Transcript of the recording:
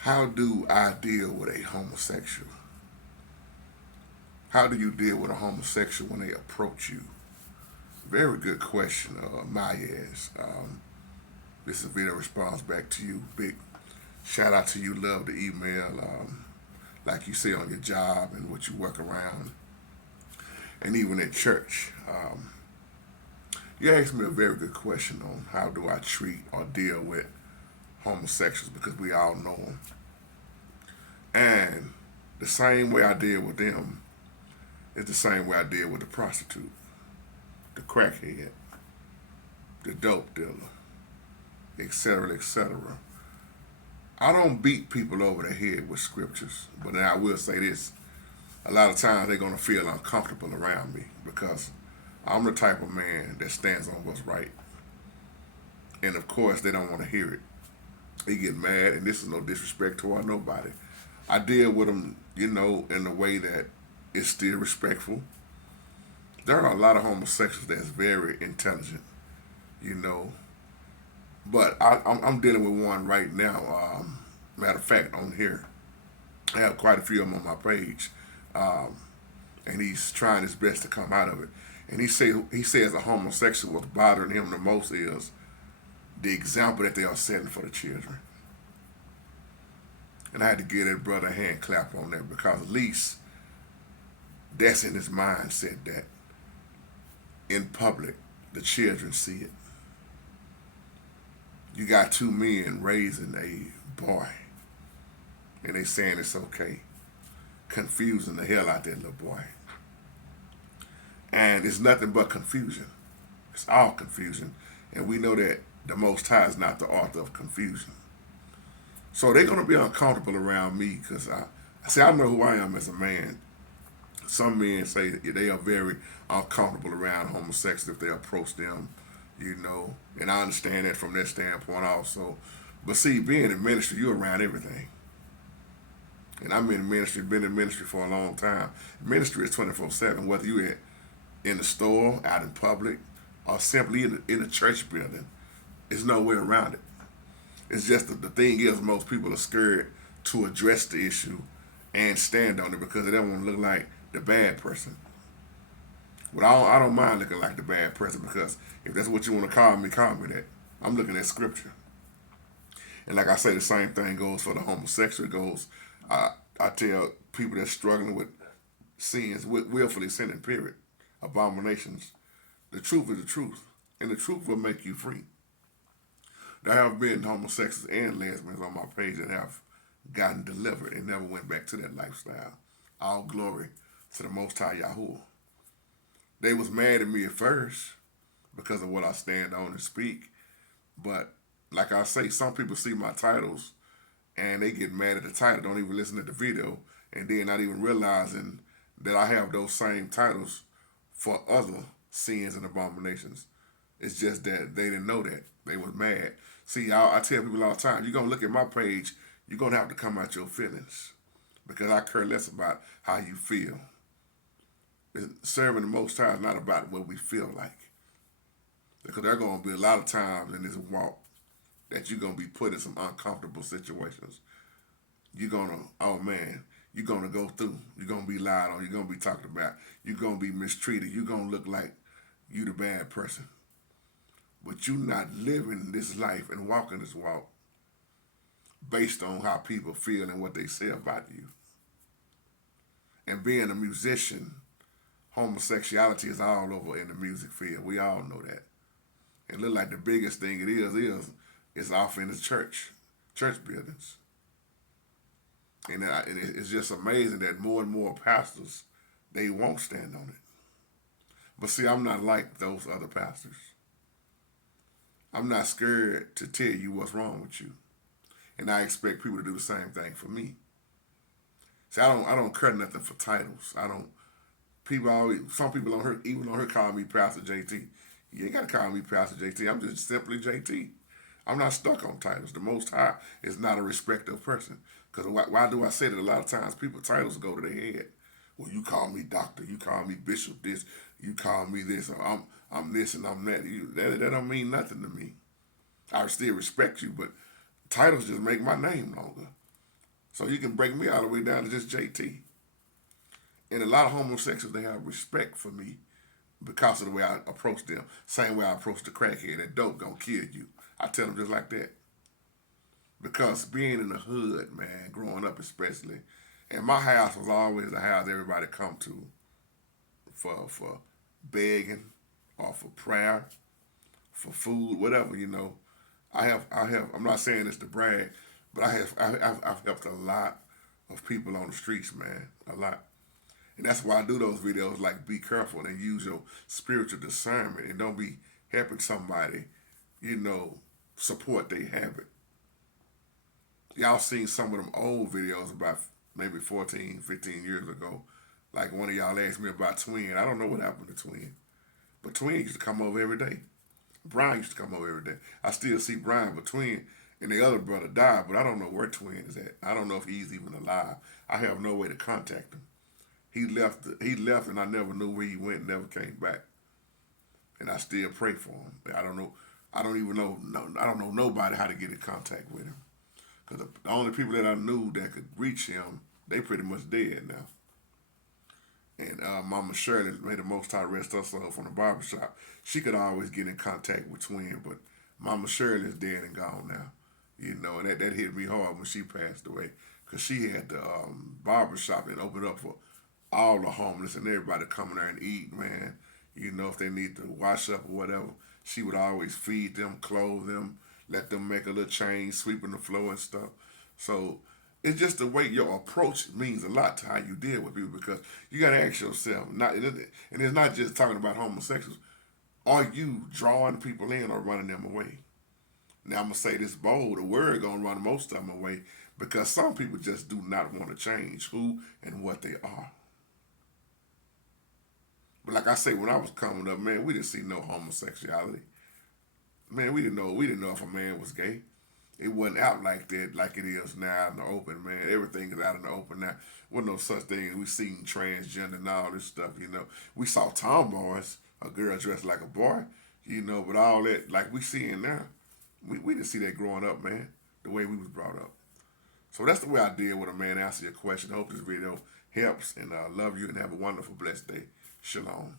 How do I deal with a homosexual? How do you deal with a homosexual when they approach you? Very good question, Mayes. This is a video response back to you. Big shout out to you. Love the email. Like you say on your job and what you work around, and even at church. You asked me a very good question on how do I treat or deal with homosexuals because we all know them. And the same way I deal with them is the same way I deal with the prostitute, the crackhead, the dope dealer, etc., etc. I don't beat people over the head with scriptures, but I will say this. A lot of times they're going to feel uncomfortable around me because I'm the type of man that stands on what's right. And of course, they don't want to hear it. They get mad, and this is no disrespect toward nobody. I deal with them, in a way that is still respectful. There are a lot of homosexuals that's very intelligent, you know, but I'm dealing with one right now. Matter of fact, on here, I have quite a few of them on my page, um, and he's trying his best to come out of it. And he says a homosexual what's bothering him the most is the example that they are setting for the children. And I had to give that brother a hand clap on that because at least that's in his mindset that in public the children see it. You got two men raising a boy and they saying it's okay, confusing the hell out that little boy. And it's nothing but confusion. It's all confusion. And we know that the Most High is not the author of confusion. So they're going to be uncomfortable around me because I know who I am as a man. Some men say that they are very uncomfortable around homosexuals if they approach them, and I understand that from that standpoint also. But see, being in ministry, you're around everything. And I'm in ministry, been in ministry for a long time. Ministry is 24/7, whether you're in the store, out in public, or simply in a church building. There's no way around it. It's just the thing is most people are scared to address the issue and stand on it because they don't want to look like the bad person. But I don't mind looking like the bad person because if that's what you want to call me that. I'm looking at scripture. And like I say, the same thing goes for the homosexual. It goes, I tell people that's struggling with sins, willfully sinning, period, abominations, the truth is the truth. And the truth will make you free. There have been homosexuals and lesbians on my page that have gotten delivered and never went back to that lifestyle. All glory to the Most High Yahuwah. They was mad at me at first because of what I stand on and speak. But like I say, some people see my titles and they get mad at the title, don't even listen to the video, and then not even realizing that I have those same titles for other sins and abominations. It's just that they didn't know that. They was mad. See, I tell people all the time, you're going to look at my page, you're going to have to come out your feelings because I care less about how you feel. Serving the Most High is not about what we feel like. Because there are going to be a lot of times in this walk that you're going to be put in some uncomfortable situations. You're going to, oh man, you're going to go through. You're going to be lied on. You're going to be talked about. You're going to be mistreated. You're going to look like you the bad person. But you're not living this life and walking this walk based on how people feel and what they say about you. And being a musician, homosexuality is all over in the music field. We all know that. It look like the biggest thing it is off in the church buildings. And it's just amazing that more and more pastors, they won't stand on it. But see, I'm not like those other pastors. I'm not scared to tell you what's wrong with you. And I expect people to do the same thing for me. See, I don't care nothing for titles. I don't some people on here, even on here, call me Pastor JT. You ain't got to call me Pastor JT. I'm just simply JT. I'm not stuck on titles. The Most High is not a respecter of person. Because why do I say that a lot of times people titles go to their head? Well, you call me doctor, you call me bishop this, you call me this, or I'm this and I'm that. That don't mean nothing to me. I still respect you, but titles just make my name longer. So you can break me all the way down to just JT. And a lot of homosexuals, they have respect for me because of the way I approach them. Same way I approach the crackhead. That dope gonna kill you. I tell them just like that. Because being in the hood, man, growing up especially, and my house was always the house everybody come to for begging or for prayer, for food, whatever, you know. I'm not saying this to brag, but I've helped a lot of people on the streets, man, a lot. And that's why I do those videos like be careful and use your spiritual discernment and don't be helping somebody, you know, support their habit. Y'all seen some of them old videos about maybe 14, 15 years ago. Like one of y'all asked me about Twin. I don't know what happened to Twin. But Twin used to come over every day. Brian used to come over every day. I still see Brian, but Twin and the other brother died, but I don't know where Twin is at. I don't know if he's even alive. I have no way to contact him. He left and I never knew where he went, never came back. And I still pray for him. I don't know. I don't even know. No, I don't know nobody how to get in contact with him. Because the only people that I knew that could reach him, they pretty much dead now. And Mama Shirley, may the Most High rest her soul, from the barbershop, she could always get in contact with Twin, but Mama Shirley is dead and gone now. You know, and that hit me hard when she passed away. Because she had the barbershop and opened up for all the homeless and everybody coming there and eat, man. You know, if they need to wash up or whatever, she would always feed them, clothe them, let them make a little change, sweeping the floor and stuff. So it's just the way your approach means a lot to how you deal with people, because you got to ask yourself, and it's not just talking about homosexuals, are you drawing people in or running them away? Now I'm going to say this bold, the word going to run most of them away, because some people just do not want to change who and what they are. But like I say, when I was coming up, man, we didn't see no homosexuality. Man, we didn't know if a man was gay. It wasn't out like that, like it is now out in the open, man. Everything is out in the open now. Wasn't no such thing. We seen transgender and all this stuff, you know. We saw tomboys, a girl dressed like a boy, you know, but all that, like we seeing now, we didn't see that growing up, man, the way we was brought up. So that's the way I deal with a man. Answer your question. I hope this video helps, and I love you and have a wonderful, blessed day. Shalom.